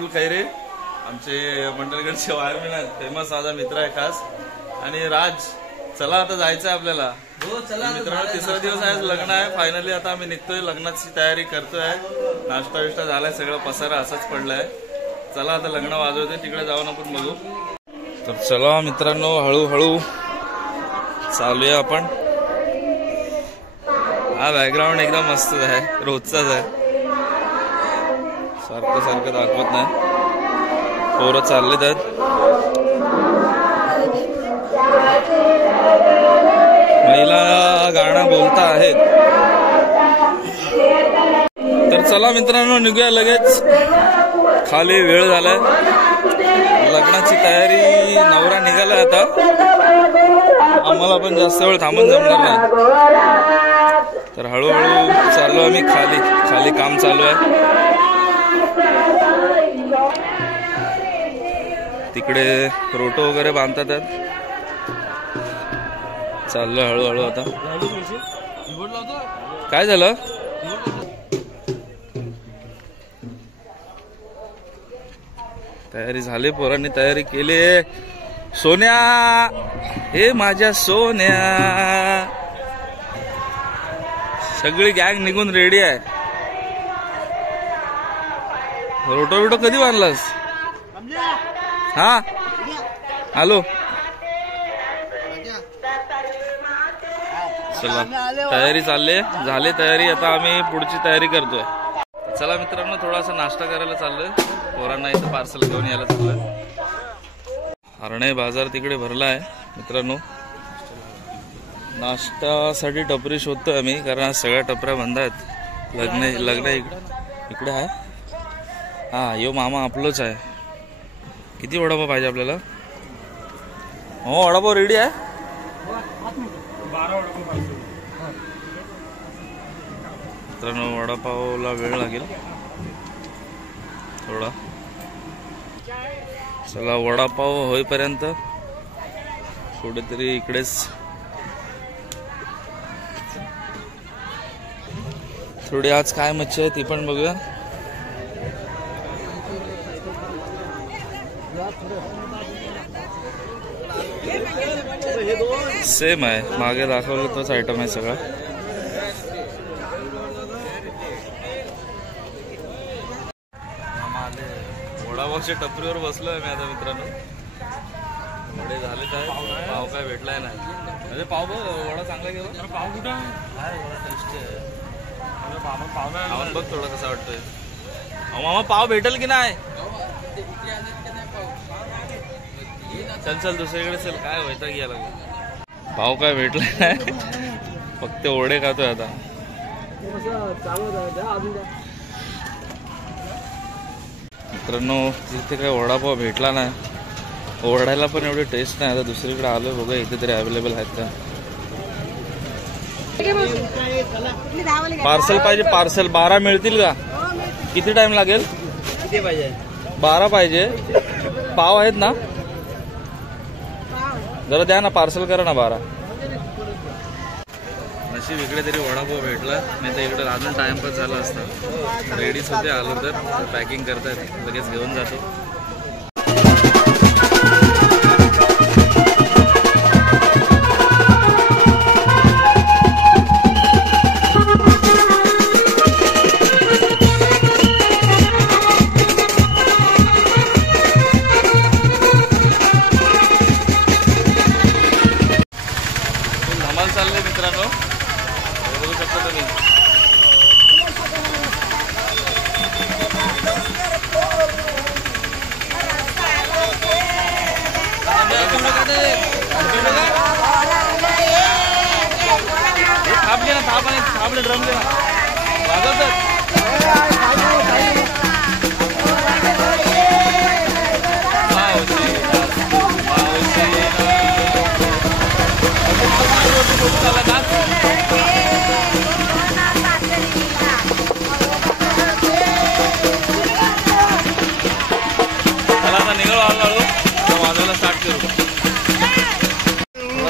प्रफुल्ल खैरे आमचे मंडळगडचे वायरमॅन आहेत, फेमस माझा मित्र आहे खास. आणि राज, चला आता जायचं आहे आपल्याला. हो चला मित्रांनो, तिसरा दिवस आहे, लग्न आहे. फायनली आता आम्ही निघतोय, लग्नाची तयारी करतोय. नाश्ता विष्टा झालाय, सगळं पसारा असाच पडलाय. चला आता लग्न वाजवते, तिकडे जाऊन आपण बघू. तर चला मित्रांनो, हळूहळू चालूया आपण. हा बॅकग्राऊंड एकदम मस्त आहे, रोजचाच आहे, सारखं सारखं दाखवत नाही. पोरं चालले आहेत, महिला गाणं बोलता आहेत. तर चला मित्रांनो, निघूया लगेच. खाली वेळ झालाय, लग्नाची तयारी. नवरा निघालाय आता, आम्हाला पण जास्त वेळ थांबून जमणार नाही. तर हळूहळू चाललो आम्ही खाली. खाली काम चालू आहे, तिकडे रोटो वगैरे बांधतात. चाललो हळूहळू. आता काय झालं? तयारी झाली, पोरांनी तयारी केली. सोन्या, हे माझ्या सोन्या. सगळी गँग निघून रेडी आहे. रोटो बिटो कधी बांधलास? हा आलो. चला, तयारी चालली झाली तयारी. आता आम्ही पुढची तयारी करतोय. चला मित्रांनो, थोडासा नाश्ता करायला चाललोय. पोरांना इथं पार्सल घेऊन यायला चाललोय. हरणे बाजार तिकडे भरला आहे मित्रांनो. नाश्त्यासाठी टपरी शोधतोय आम्ही, कारण आज सगळ्या टपऱ्या बंद आहेत. लग्न इकडे आहे. हा, यो मामा आपलंच आहे. किती वडापाव पाहिजे आपल्याला? हो, वडापाव रेडी आहे. 12 वडापाव. मित्रांनो, वडापावला वेळ लागेल थोडा. चला, वडापाव होईपर्यंत कुठेतरी इकडेच थोडी आज काय मच्छी आहे ती पण बघूया. सेम आहे, मागे दाखवलं तोच आयटम आहे सगळा. वडापावच्या टपरीवर बसलोय मी आता मित्रांनो. वडे झाले काय, पाव काय भेटलाय नाही. म्हणजे पाव बघ, वडा चांगला गेला. पाव कुठं आहे? वडा टेस्टी आहे. पाव खाऊन बघ थोडा कसा वाटतोय. मामा, पाव भेटेल की नाही? चल चल दुसरीकडे चल, काय व्हायचा गेला. पाव काय भेटला नाही, फक्त वडे खातोय आता. मित्रांनो, तिथे काय वडापाव भेटला नाही. वडायला पण एवढी टेस्ट नाही. आता दुसरीकडे आलोय, बघा इथे तरी अवेलेबल आहेत का. पार्सल पाहिजे, पार्सल. 12 मिळतील का? किती टाइम लागेल? किती पाहिजे? 12 पाहिजे. पाव आहेत ना? जरा द्या ना, पार्सल करा ना 12. नशीब इकडे तरी वडापाव भेटला, नाही तर इकडे अजून टाइमपास झाला असता. रेडीच होते, आलो तर पॅकिंग करतायत, लगेच घेऊन जातो. चालले मित्रांनो, बघू शकता तुम्ही. थांबले ड्रम घे ना, वाजवतात.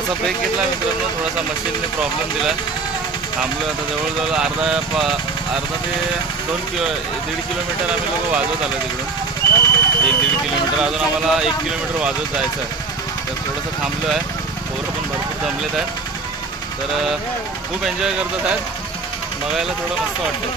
थोडासा ब्रेक घेतला मित्रांनो, थोडासा मशीनने प्रॉब्लेम दिला. थांबलो आता जवळजवळ अर्धा ते 1.5 किलोमीटर आम्ही लोक वाजवत आलो तिकडून. 1-1.5 किलोमीटर, अजून आम्हाला 1 किलोमीटर वाजत जायचं आहे. तर थोडंसं थांबलो आहे, पोरं पण भरपूर जमलेत आहेत. तर खूप एन्जॉय करतात आहेत, बघायला थोडं मस्त वाटतं.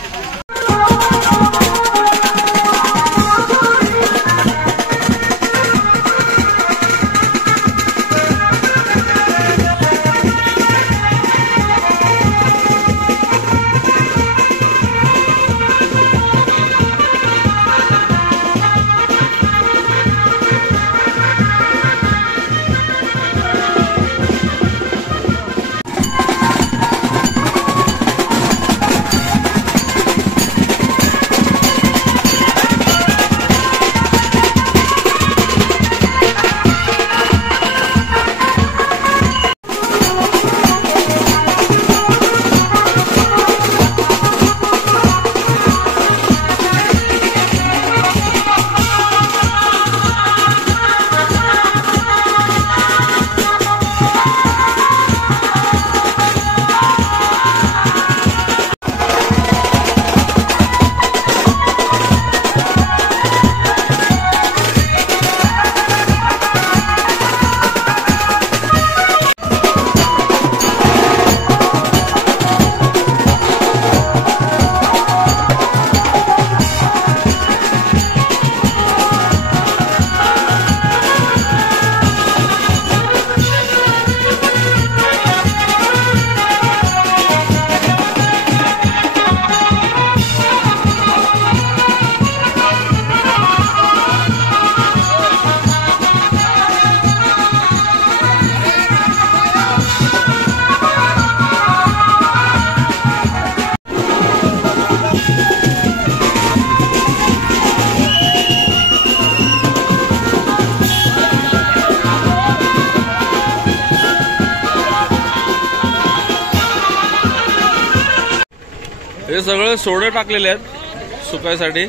हे सगळे सोडे टाकलेले आहेत सुकायसाठी.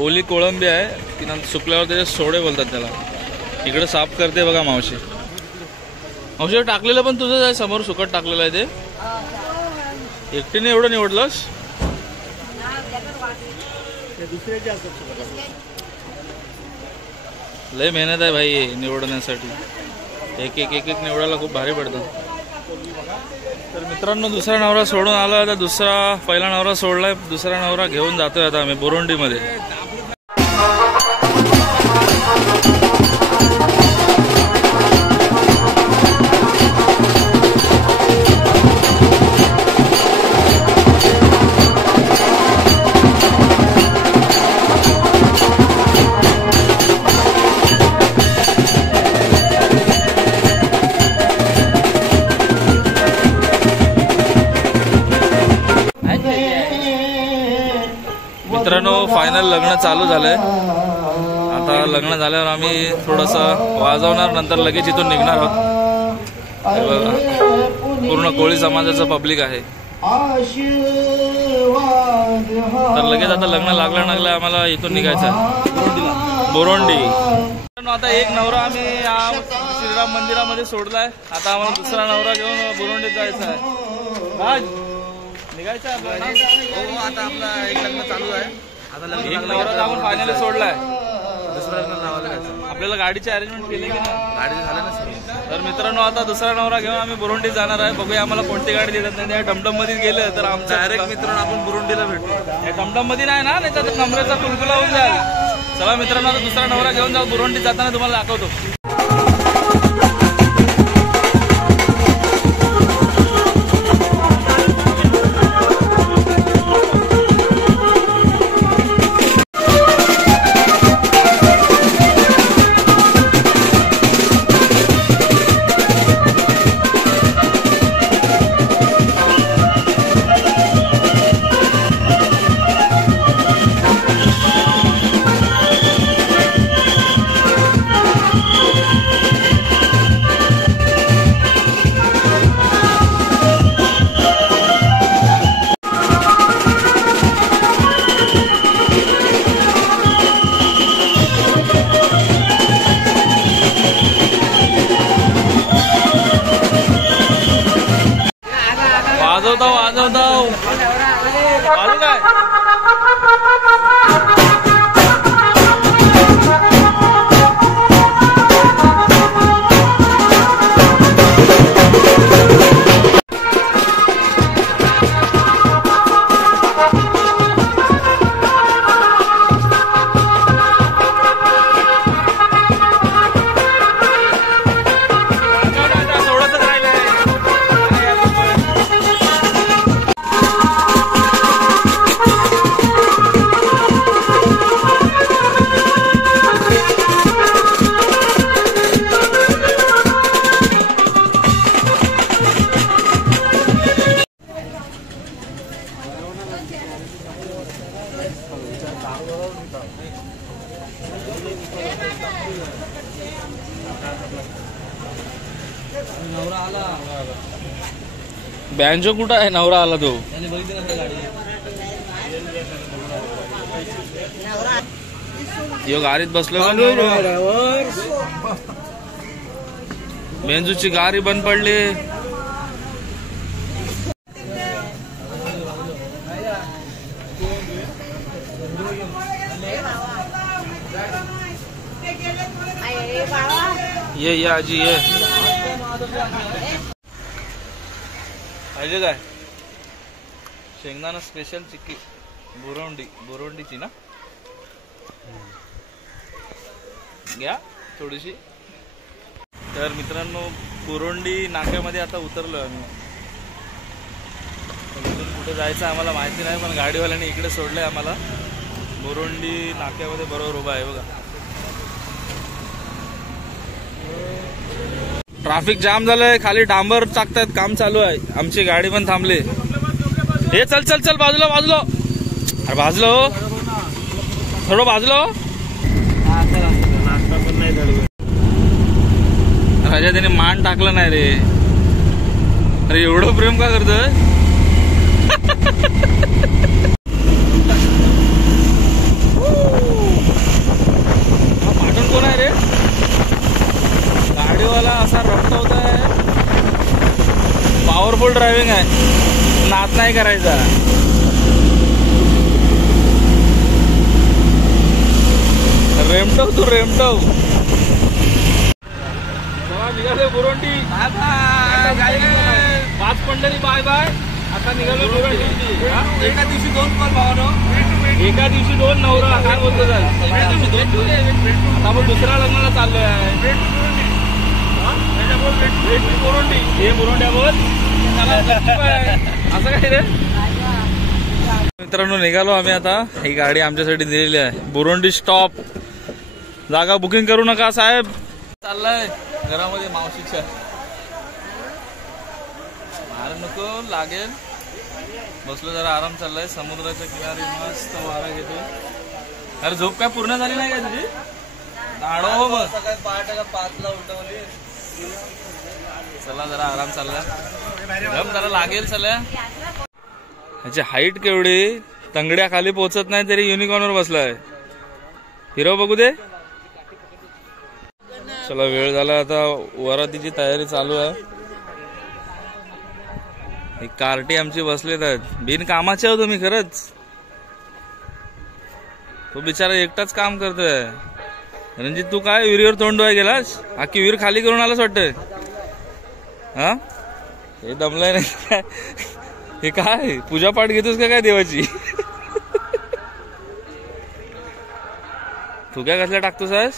ओली कोळंबी आहे ती, नंतर सुकल्यावर त्याचे सोडे बोलतात त्याला. इकडे साफ करते बघा मावशी. मावशी टाकलेलं पण तुझंच आहे, समोर सुकट टाकलेलं आहे ते. एकटीने एवढं निवडलंस? लय मेहनत आहे भाई निवडण्यासाठी. एक एक एक एक निवडायला खूप भारी पडतं. तर मित्रांनो, दुसरा नवरा सोडून आला. आता पहिला नवरा सोडलाय, दुसरा नवरा घेऊन जातोय आता आम्ही बोरोंडीमध्ये. मित्रांनो, फायनल लग्न चालू झालंय. आता लग्न झाल्यावर आम्ही थोडंसं वाजवणार, नंतर लगेच इथून निघणार आहोत. पूर्ण कोळी समाजाचं पब्लिक आहे. तर लगेच आता लग्न लागलं आम्हाला इथून निघायचं आहे बोरोंडी. आता एक नवरा आम्ही श्रीराम मंदिरामध्ये सोडलाय. आता आम्हाला दुसरा नवरा घेऊन बोरोंडीत जायचं आहे. निघायचं आपल्याला. आता आपला एक लग्न चालू आहे. आता लग्न एक नवरा जाऊन फायनली सोडलाय. दुसरा लग्न लावायला जायचं. आपल्याला गाडीचे अरेंजमेंट केले की नाही? गाडी झालं ना सर. तर मित्रांनो, आता दुसरा नवरा घेऊन आम्ही बुरुंडी जाणार आहे. बघूया आम्हाला कोणती गाडी देतात. नाही त्या टमटम मध्ये गेलं तर आमचं डायरेक्ट मित्रांनो आपण बुरुंडीला भेटू. या टमटम मध्ये नाही ना, नाही तर नंबराचा कुलकुला होऊन जाईल. चला मित्रांनो, आता दुसरा नवरा घेऊन जाऊ. बुरुंडी जाताना तुम्हाला दाखवतो. बँजो कुठं आहे? नवरा आला तो. यो गाडीत बसलो का? बेंजूची गाडी बंद पडली. ये आजी ये पाहिजे काय? शेंगदाणा स्पेशल चिक्की बोरोंडीची ना, घ्या थोडीशी. तर मित्रांनो, बोरोंडी नाक्यामध्ये आता उतरलो आम्ही. इथून कुठे जायचं आम्हाला माहिती नाही, पण गाडीवाल्याने इकडे सोडलंय आम्हाला. बोरोंडी नाक्यामध्ये बरोबर उभा आहे बघा. ट्रॅफिक जाम झालंय, खाली डांबर टाकतायत, काम चालू आहे. आमची गाडी पण थांबली. हे चल चल चल बाजूला बाजूला. अरे बाजूला हो, थोडं बाजूला. राजा त्याने मान टाकलं नाही रे. अरे एवढं प्रेम का करतोय? पाठवून कोण आहे रे? गाडीवाला असा रक्त आहे. पॉवरफुल ड्रायव्हिंग आहे, नाद नाही करायचा. रेमटव तू रेमटव. निघाले बोरोंडी. पाच पंढरी बाय बाय. आता निघालो बोरोंडी. एका दिवशी 2 कॉल भावानो. एका दिवशी 2 नवरा. काय बोलतो सर? आता आपण दुसऱ्या लग्नाला चाललोय. बोरोंडी हे बोरोंड्या बोल असं काय रे? मित्रांनो, निघालो आम्ही आता. ही गाडी आमच्यासाठी दिलेली आहे. बोरोंडी स्टॉप. जागा बुकिंग करू नका साहेब. चाललाय घरामध्ये मावशीच्या. मार नको लागेल. बसलो जरा, आराम चाललाय. समुद्राच्या किनारी मस्त वारा घेतो. अरे झोप काय पूर्ण झाली नाही का तुझी? दाडो मग सकाळी 5:05ला उठवली. चला जरा आराम चाललाय. गम जरा लागेल. चला, ह्याची हाईट केवढी, तंगड्या खाली पोहोचत नाही तरी युनिकॉर्नवर बसलाय. हिरो बघू दे. चला वेळ झाला आता. वरातीची तयारी चालू आहे. ही कार्टी आमची बसलेत आहेत. बिन कामाचे हो तुम्ही खरंच. तो बिचारा एकटाच काम करतोय. रणजित तू काय विहिरीवर तोंड धुवायला गेलास? अख्खी विहीर खाली करून आलास वाटतंय. हा हे दमलाय नाही काय? हे काय पूजापाठ घेतोस का काय देवाची? तू काय कसल्या टाकतोस आहेस?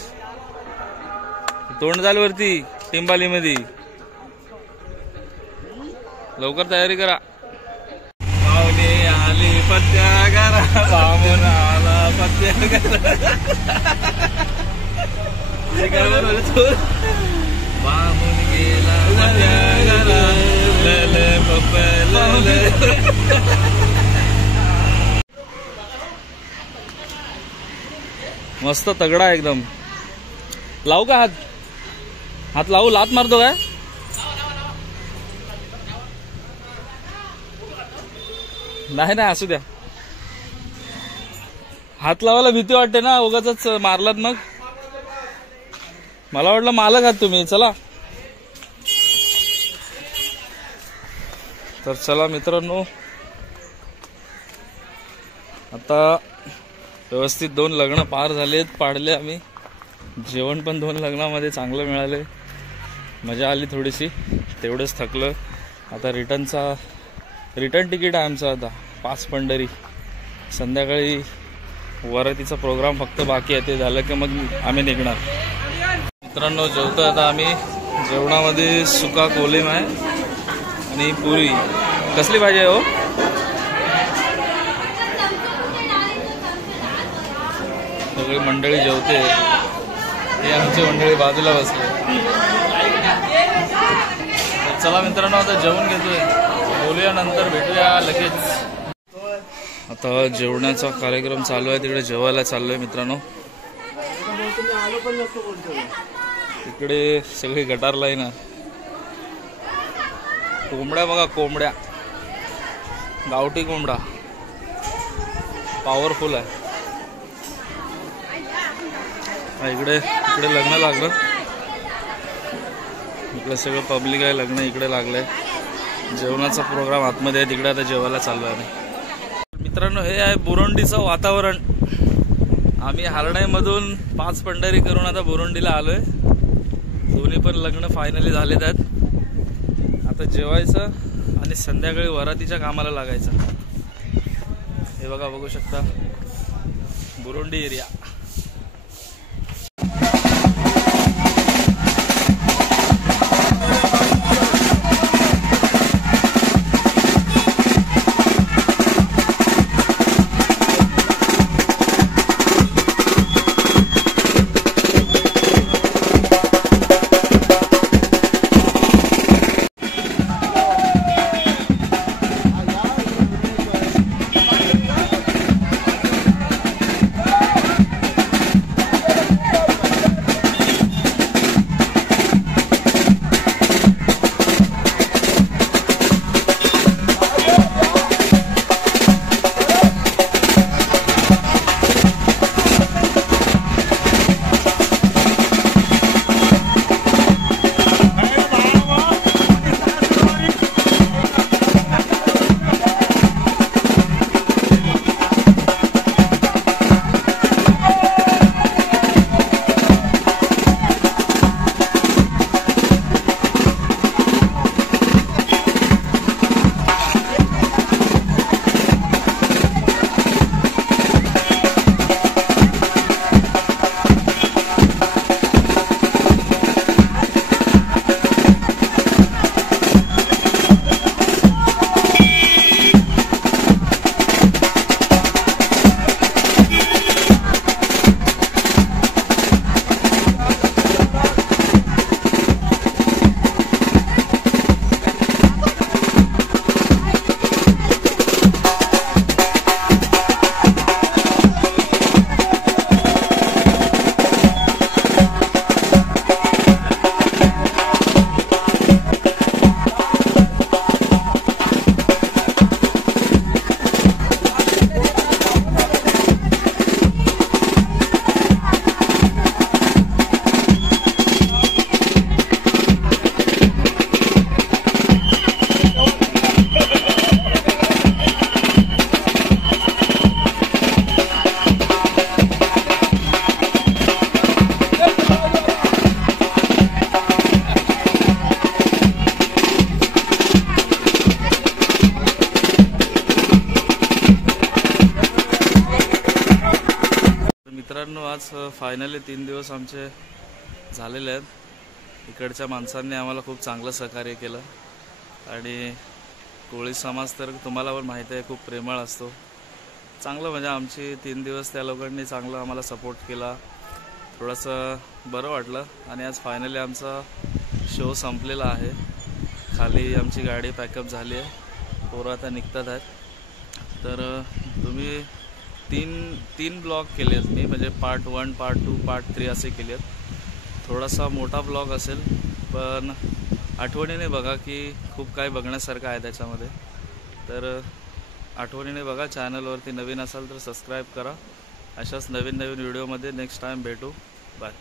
तोंड झाल वरती टिंबाली मध्ये. लवकर तयारी करा. पाहुणे आली पत्त्या करा. बामून आला पत्त्या करा. बामून गेला पत्त्या करा. लले पप्पा लले. मस्त तगडा एकदम. लावू का हात? हात लावू? लात मारतो काय? नाही नाही असू द्या. हात लावायला भीती वाटते ना, उगाच मारलात मग. मला वाटलं मालक आहात तुम्ही. चला तर चला मित्रांनो, आता व्यवस्थित 2 लग्न पार झालेत, पाडले आम्ही. जेवण पण 2 लग्नामध्ये चांगलं मिळाले. मजा आली थोडीशी. तेवढंच थकलं. आता रिटर्न तिकीट आहे आमचं आता 5 पंढरी. संध्याकाळी वरातीचा प्रोग्राम फक्त बाकी आहे. ते झालं की मग आम्ही निघणार. मित्रांनो, जेवतो आता आम्ही. जेवणामध्ये सुका कोलिम आहे आणि पुरी. कसली भाजी आहे हो? सगळी मंडळी जेवते. हे आमची मंडळी बाजूला बसले. चला मित्रांनो, आता जेवण घेतोय. बोलूया नंतर, भेटूया लगेच. आता जेवणाचा कार्यक्रम चालू आहे. तिकडे जेवायला चाललोय मित्रांनो. इकडे सगळी गटार लाईन आहे. कोंबड्या बघा, कोंबड्या, गावठी कोंबडा पॉवरफुल आहे. इकडे इकडे लग्न लागलं, इकडे सगळं पब्लिक आहे, लग्न इकडे लागलंय. जेवणाचा प्रोग्राम आतमध्ये आहे, तिकडे आता जेवायला चाललो आहे. मित्रांनो, हे आहे बुरुंडीचं वातावरण. आम्ही हारणाईमधून 5 पंढरी करून आता बुरुंडीला आलोय. दोन्ही पण लग्न फायनली झालेत आहेत. आता जेवायचं आणि संध्याकाळी वरातीच्या कामाला लागायचं. हे बघा, बघू शकता बुरुंडी एरिया. मित्रांनो, आज फायनली 3 दिवस आमचे झालेले आहेत. इकडच्या माणसांनी आम्हाला खूप चांगलं सहकार्य केलं आणि कोळी समाज तर तुम्हाला पण माहिती आहे खूप प्रेमळ असतो. चांगलं म्हणजे आमची 3 दिवस त्या लोकांनी चांगलं आम्हाला सपोर्ट केला. थोडंसं बरं वाटलं आणि आज फायनली आमचा शो संपलेला आहे. खाली आमची गाडी पॅकअप झाली आहे, पोरं आता निघतात आहेत. तर तुम्ही तीन ब्लॉग केले आहेत मी, म्हणजे पार्ट 1, पार्ट 2, पार्ट 3 असे केले आहेत. थोडासा मोठा ब्लॉग असेल पण आठवणीने बघा की खूप काही बघण्यासारखं आहे त्याच्यामध्ये. तर आठवणीने बघा. चॅनलवरती नवीन असाल तर सबस्क्राईब करा. अशाच नवीन व्हिडिओमध्ये नेक्स्ट टाईम भेटू. बाय.